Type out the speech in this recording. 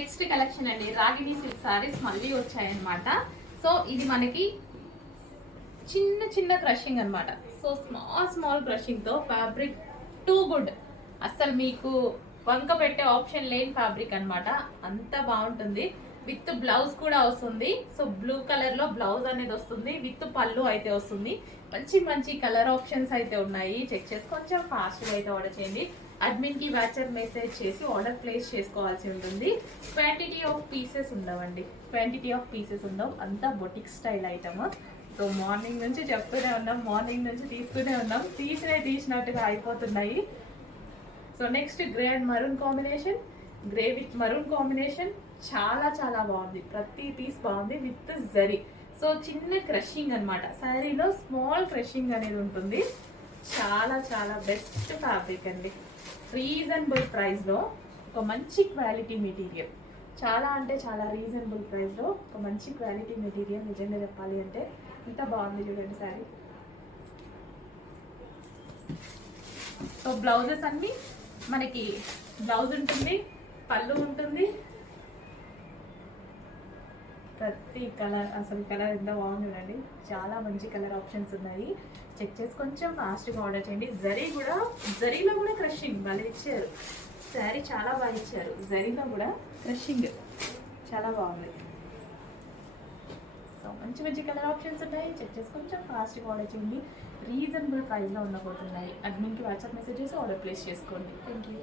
Next collection అండి, Ragini silk saris మళ్ళీ వచ్చాయన్నమాట. సో ఇది మనకి చిన్న చిన్న క్రషింగ్ అన్నమాట. సో స్మాల్ క్రషింగ్ తో ఫ్యాబ్రిక్ టూ గుడ్, అస్సలు మీకు వంక పెట్టే ఆప్షన్ లేని ఫ్యాబ్రిక్ అన్నమాట. అంత బాగుంటుంది. విత్ బ్లౌజ్ కూడా వస్తుంది. సో బ్లూ కలర్ లో బ్లౌజ్ అనేది వస్తుంది, విత్ పళ్ళు అయితే వస్తుంది. మంచి మంచి కలర్ ఆప్షన్స్ అయితే ఉన్నాయి. చెక్ చేసి కొంచెం ఫాస్ట్గా అయితే ఆర్డర్ చేయండి. అడ్మిన్ కి వాట్సాప్ మెసేజ్ చేసి ఆర్డర్ ప్లేస్ చేసుకోవాల్సి ఉంటుంది. క్వాంటిటీ ఆఫ్ పీసెస్ ఉండవండి, క్వాంటిటీ ఆఫ్ పీసెస్ ఉండవు. అంతా boutique style item. So morning నుంచి చెప్తూనే ఉన్నాం, మార్నింగ్ నుంచి తీస్తూనే ఉన్నాం, తీసినట్టుగా అయిపోతున్నాయి. So next grey and maroon combination, grey with maroon combination చాలా చాలా బాగుంది. ప్రతి పీస్ బాగుంది విత్ జరీ. సో చిన్న క్రషింగ్ అన్నమాట, శారీలో స్మాల్ క్రషింగ్ అనేది ఉంటుంది. చాలా చాలా బెస్ట్ ఫ్యాబ్రిక్ అండి. రీజనబుల్ ప్రైస్లో ఒక మంచి క్వాలిటీ మెటీరియల్, చాలా అంటే చాలా రీజనబుల్ ప్రైస్లో ఒక మంచి క్వాలిటీ మెటీరియల్. నిజంగా చెప్పాలి అంటే ఇంత బాగుంది చూడండి శారీ. సో బ్లౌజెస్ అన్నీ మనకి బ్లౌజ్ ఉంటుంది, పళ్ళు ఉంటుంది. ప్రతి కలర్, అసలు కలర్ ఎంత బాగుంది చూడండి. చాలా మంచి కలర్ ఆప్షన్స్ ఉన్నాయి. చెక్ చేసి కొంచెం ఫాస్ట్గా ఆర్డర్ చేయండి. జరీలో కూడా క్రషింగ్ మళ్ళీ ఇచ్చారు. శారీ చాలా బాగా ఇచ్చారు. జరీలో కూడా క్రషింగ్ చాలా బాగుంది. సో మంచి మంచి కలర్ ఆప్షన్స్ ఉన్నాయి. చెక్ చేసి కొంచెం ఫాస్ట్గా ఆర్డర్ చేయండి. రీజనబుల్ ప్రైస్లో ఉండబోతున్నాయి. అడ్మిన్కి వాట్సాప్ మెసేజ్ చేసి ఆర్డర్ ప్లేస్ చేసుకోండి. Thank you.